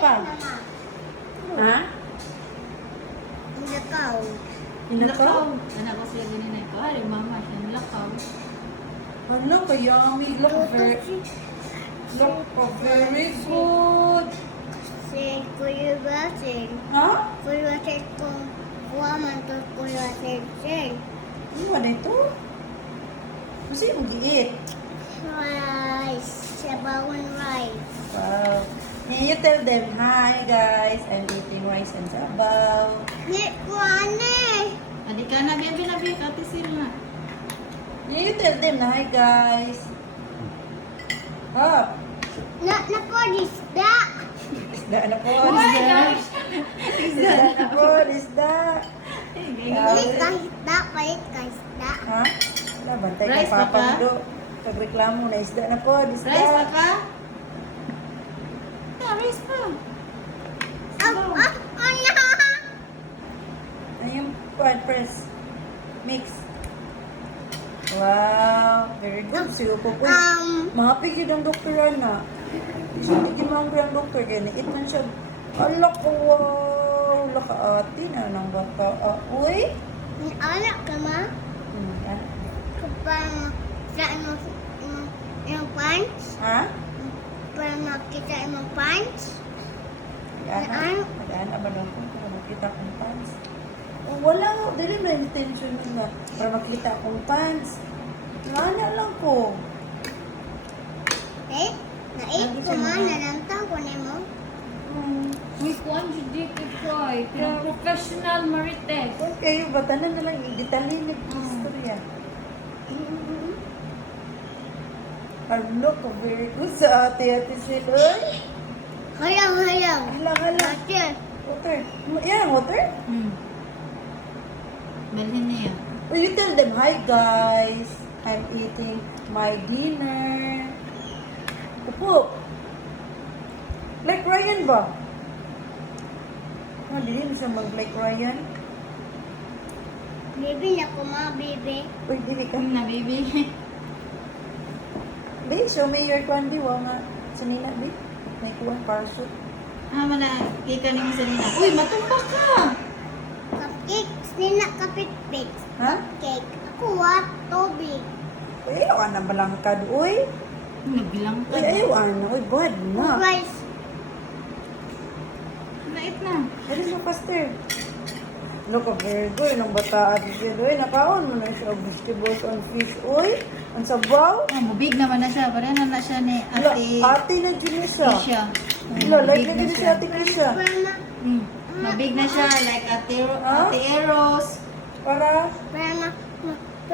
pa? Ha? Nilakaw. Nilakaw? Anak ko sila ganun na ito. Ay, mama siya nilakaw. Ano, kaya yummy. Look very good. Sen Kuya Basin. Ha? Kuya Basin ko. Kuha man to Kuya Basin. Sen. Ano na ito? Kasi yung mag-iit. Rice. Sabawang rice. Wow. Can you tell them, hi guys, I'm eating rice and sabaw. Nek kuane. Adik ka na, baby na, baby. Ate sila. Can you tell them na hi guys? Hop. Na ko disda. Isda na po. Oh my gosh! Isda na po. Isda. Palit ka isda. Palit ka isda. Ha? Wala, bantay ka Rice ba papa ka? mo do. Pagreklamo na isda na po. Isda. Rice pa ka? Yeah, rice pa. Oh no. Ayun, press. Mix. Wow, very good. Siyo po po. Mapig yun ang doktor na. Isa hindi gimangga ang doktor. Kaya nait man siya. Ala ko, wow. Laka ati na ng bata. Uy. May anak ka ma? Yan. Kapag saan mo yung pants? Ha? Para makita yung pants? Yan. Yan, abadong ko. Para makita akong pants. Oh, wala. Dili na intention na. Para makita akong pants. Wala lang ko. Eh? Nait ko ma, nalantaw ko na mo. May kuwan si JK Troy. Professional Marites. Kung kayo, batanan na lang. Detalye ng istorya. Hello, ko very good sa ate sila. Hayang. Hala. Ate, Water. Yan, water. Balhin niya. Oh, you tell them, hi guys. I'm eating my dinner. Upo. Like Ryan ba? Ah, hindi siya mag-like Ryan. baby na ko ma, baby. Uy, dili ka. Na, baby. Be, show me your kwan, Be. Wow nga. Sanina, Be. May kuwan, parachute. Ah, mana. Kika ni mo sa nina. Uy, matumpak ka! Cupcakes, nina kapit-pit. Ha? Cake. Ako what? Tubig. Uy, ayaw na balangkad, uy. Nagbilang ka. Uy, ayaw na. Uy, bad na. Rice. Nait na. Dali mo faster. Look, very good. Nung bata at siya, uy, nakaon mo na siya. Vegetables on fish, uy. Ang sabaw. Ah, mubig naman na siya. Parang na siya ni Hala, Ate ate na dyan siya. Tisha. Hala, like na din si ate Krisha. Para Mabig na siya. Like Ate Ah? Eros.